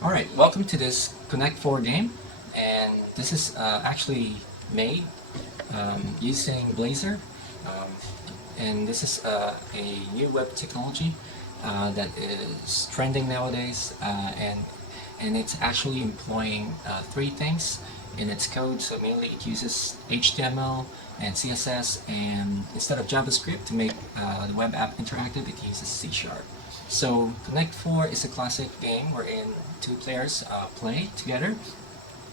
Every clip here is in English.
Alright, welcome to this ConnectFour game, and this is actually made using Blazor, um, and this is a new web technology that is trending nowadays, and it's actually employing three things in its code. So mainly it uses HTML and CSS, and instead of JavaScript to make the web app interactive, it uses C Sharp. So ConnectFour is a classic game wherein two players play together,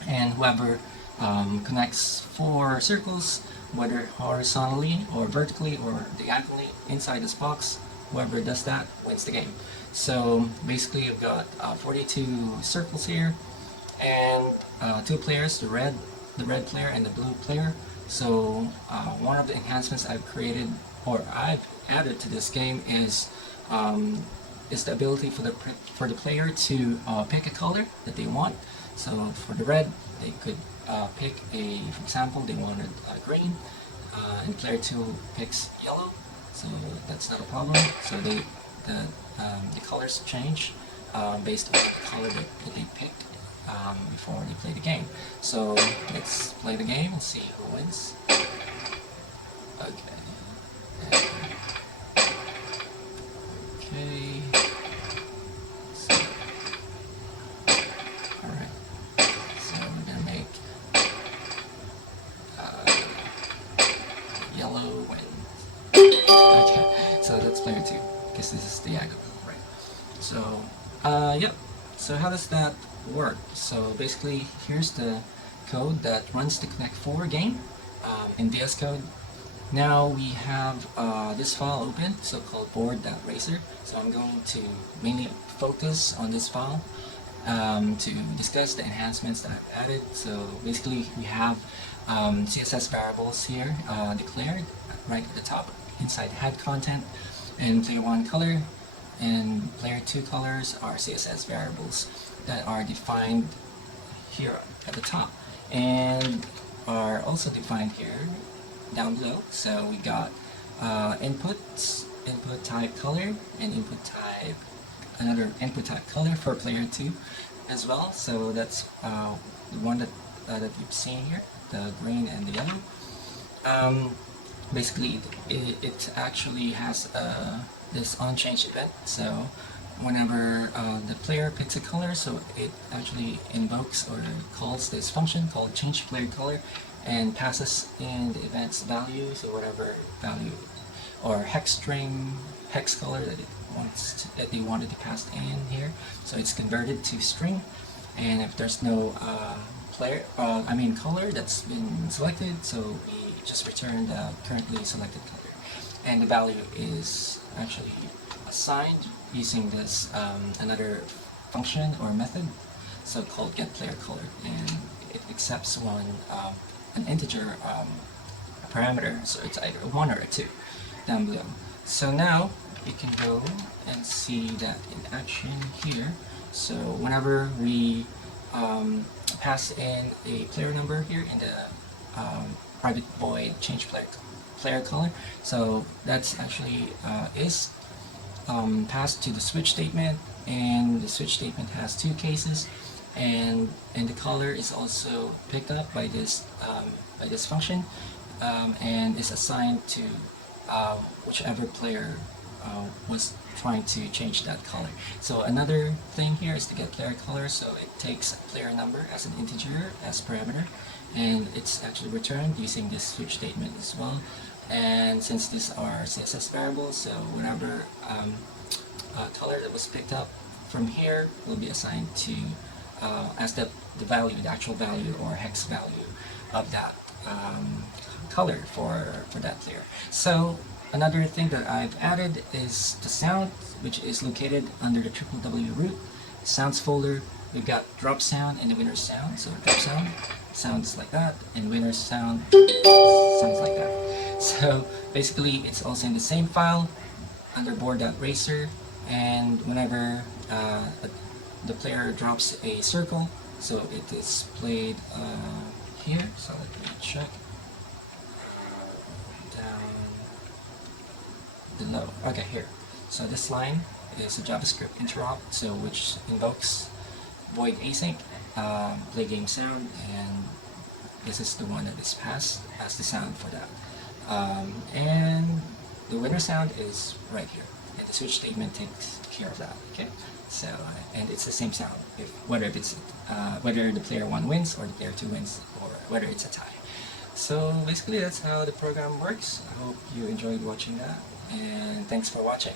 and whoever connects four circles, whether horizontally or vertically or diagonally inside this box, whoever does that wins the game. So basically you've got 42 circles here, and two players, the red player and the blue player. So one of the enhancements I've created or I've added to this game um, is the ability for the player to pick a color that they want. So for the red, they could pick for example, they wanted green, and player two picks yellow. So that's not a problem. So the colors change based on the color that they picked before they play the game. So let's play the game and see who wins. Okay. Okay. So, alright. So we're gonna make uh, yellow win. Okay. So that's player two because this is diagonal, right? So, yep. So how does that work? So basically, here's the code that runs the ConnectFour game in VS Code. Now we have this file open, so-called board.racer. So I'm going to mainly focus on this file to discuss the enhancements that I've added. So basically we have CSS variables here declared right at the top inside head content, and player 1 color and player 2 colors are CSS variables that are defined here at the top and are also defined here down below. So we got inputs, input type color, and input type, another input type color for player 2 as well. So that's the one that you've seen here, the green and the yellow. Basically it actually has this onChange event. So whenever the player picks a color, so it actually invokes or calls this function called change player color and passes in the event's value, so whatever value or hex string, hex color that that they wanted to pass in here. So it's converted to string, and if there's no color that's been selected, so we just return the currently selected color, and the value is actually assigned using this another function or method, so called getPlayerColor, and it accepts an integer parameter, so it's either a 1 or a 2 down below. So now we can go and see that in action here. So whenever we pass in a player number here in the private void change player color, so that's actually is passed to the switch statement, and the switch statement has two cases, and the color is also picked up by this function, and is assigned to whichever player was trying to change that color. So another thing here is to get player color, so it takes a player number as an integer as parameter, and it's actually returned using this switch statement as well. And since these are CSS variables, so whenever color that was picked up from here will be assigned to as the value, the actual value or hex value of that color for that player. So another thing that I've added is the sound, which is located under the W root sounds folder. We've got drop sound and the winner sound. So drop sound sounds like that, and winner sound sounds like that. So basically it's also in the same file under board.racer, and whenever the player drops a circle, so it is played here. So let me check down below. Okay, here. So this line is a JavaScript interrupt, so which invokes void async, play game sound, and this is the one that is passed as the sound for that. And the winner sound is right here, and the switch statement takes care of that. Okay, so and it's the same sound if whether it's whether the player 1 wins or the player 2 wins, or whether it's a tie. So basically that's how the program works. I hope you enjoyed watching that, and thanks for watching.